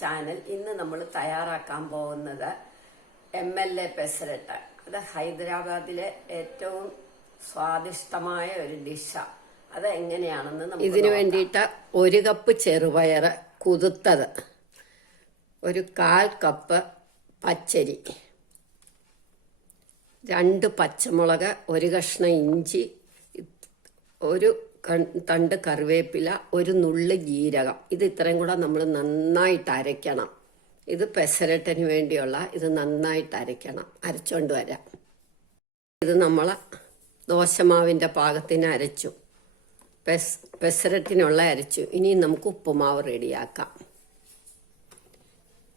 Channel. ഇന്ന് നമ്മൾ തയ്യാറാക്കാൻ പോകുന്നത് MLA പെസരട്ട്. അത് ഹൈദരാബാദിലെ ഏറ്റവും സ്വാദിഷ്ടമായ ഒരു ഡിഷാണ്. അത് എങ്ങനെയാണെന്ന് ഇതിനു വേണ്ടിയിട്ട് 1 കപ്പ് ചെറുപയർ കുതിർത്തത്, 1/4 കപ്പ് പച്ചരി, 2 പച്ചമുളക്, 1 കഷ്ണം ഇഞ്ചി, 1 തണ്ട് കറിവേപ്പില, 1 നുള്ളി ജീരകം. ഇത് ഇത്രയും കൂടെ നമ്മൾ നന്നായിട്ട് അരയ്ക്കണം. ഇത് പെസരട്ടിന് വേണ്ടിയുള്ള ഇത് നന്നായിട്ട് അരയ്ക്കണം. അരച്ചോണ്ട് വരാം. ഇത് നമ്മൾ ദോശമാവിൻ്റെ പാകത്തിന് അരച്ചു, പെസരട്ടിനുള്ള അരച്ചു. ഇനി നമുക്ക് ഉപ്പുമാവ് റെഡിയാക്കാം.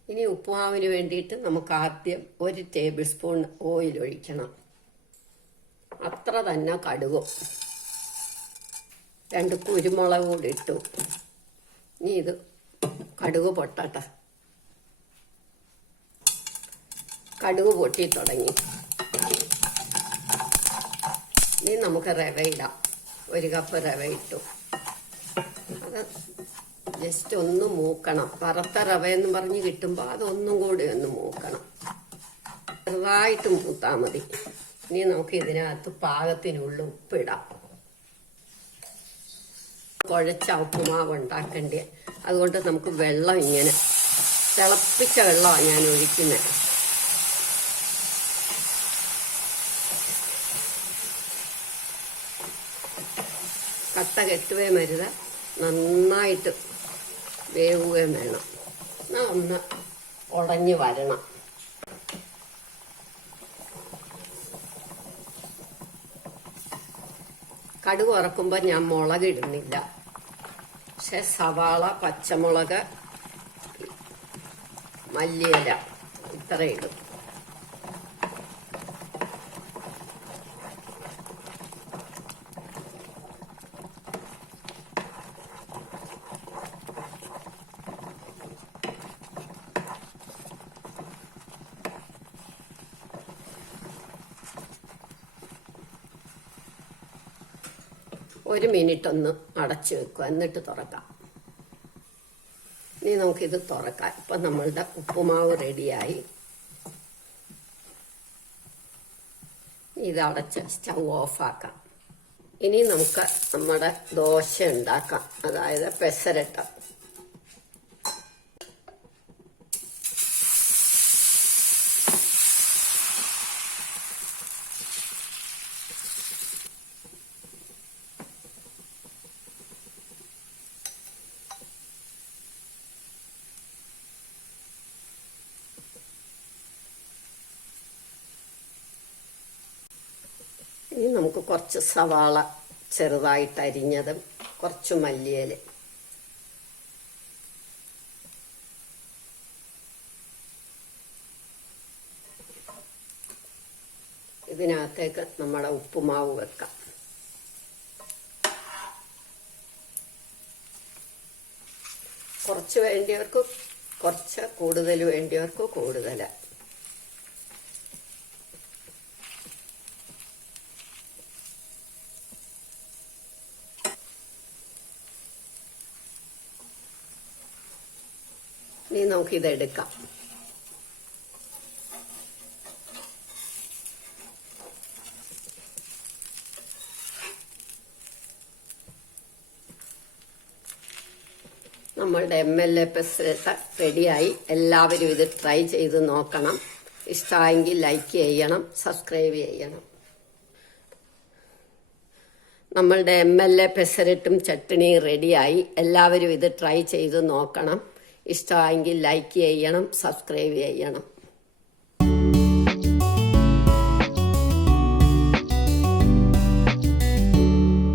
ഇനി ഉപ്പുമാവിന് വേണ്ടിയിട്ട് നമുക്ക് ആദ്യം 1 ടേബിൾ സ്പൂൺ ഓയിൽ ഒഴിക്കണം. അത്ര തന്നെ കടുകും, 2 കുരുമുളക് കൂടി ഇട്ടു. ഇനി ഇത് കടുക് പൊട്ടട്ടെ. കടുക് പൊട്ടി തുടങ്ങി. ഇനി നമുക്ക് റവ ഇടാം. 1 കപ്പ് റവ ഇട്ടു. അത് ജസ്റ്റ് ഒന്ന് മൂക്കണം. വറുത്ത റവ എന്ന് പറഞ്ഞ് കിട്ടുമ്പോൾ അതൊന്നും കൂടി ഒന്ന് മൂക്കണം. ചെറുതായിട്ട് മൂത്താൽ മതി. ഇനി നമുക്ക് ഇതിനകത്ത് പാകത്തിനുള്ള ഉപ്പിടാം. കുഴച്ച ഉപ്പുമാവ് ഉണ്ടാക്കേണ്ടത്, അതുകൊണ്ട് നമുക്ക് വെള്ളം ഇങ്ങനെ തിളപ്പിച്ച വെള്ളമാണ് ഞാൻ ഒഴിക്കുന്നത്. കട്ട കെട്ടുകയും വരുത്, നന്നായിട്ട് വേവുകയും വേണം. എന്നാൽ ഒന്ന് ഉടഞ്ഞ് വരണം. കടുക് വറക്കുമ്പോൾ ഞാൻ മുളക് ഇടുന്നില്ല, പക്ഷെ സവാള, പച്ചമുളക്, മല്ലിയില ഇത്ര ഇടും. ഒരു മിനിറ്റ് ഒന്ന് അടച്ചു വെക്കുക, എന്നിട്ട് തുറക്കാം. ഇനി നമുക്കിത് തുറക്കാം. ഇപ്പം നമ്മളുടെ ഉപ്പുമാവ് റെഡിയായി. ഇത് അടച്ച് സ്റ്റൗ ഓഫാക്കാം. ഇനി നമുക്ക് നമ്മുടെ ദോശ ഉണ്ടാക്കാം, അതായത് പെസരട്ട്. ഇനി നമുക്ക് കുറച്ച് സവാള ചെറുതായിട്ട് അരിഞ്ഞതും, കുറച്ച് മല്ലിയില, ഇതിനകത്തേക്ക് നമ്മുടെ ഉപ്പുമാവ് വെക്കാം. കുറച്ച് വേണ്ടിയവർക്ക് കുറച്ച്, കൂടുതൽ വേണ്ടിയവർക്ക് കൂടുതൽ. ഇനി നമുക്കിതെടുക്കാം. നമ്മളുടെ MLA പെസരട്ട് റെഡിയായി. എല്ലാവരും ഇത് ട്രൈ ചെയ്ത് നോക്കണം. ഇഷ്ടമായെങ്കിൽ ലൈക്ക് ചെയ്യണം, സബ്സ്ക്രൈബ് ചെയ്യണം. നമ്മളുടെ MLA പെസരട്ടും ചട്നിയും റെഡിയായി. എല്ലാവരും ഇത് ട്രൈ ചെയ്ത് നോക്കണം. ഇഷ്ടമായെങ്കിൽ ലൈക്ക് ചെയ്യണം, സബ്സ്ക്രൈബ് ചെയ്യണം.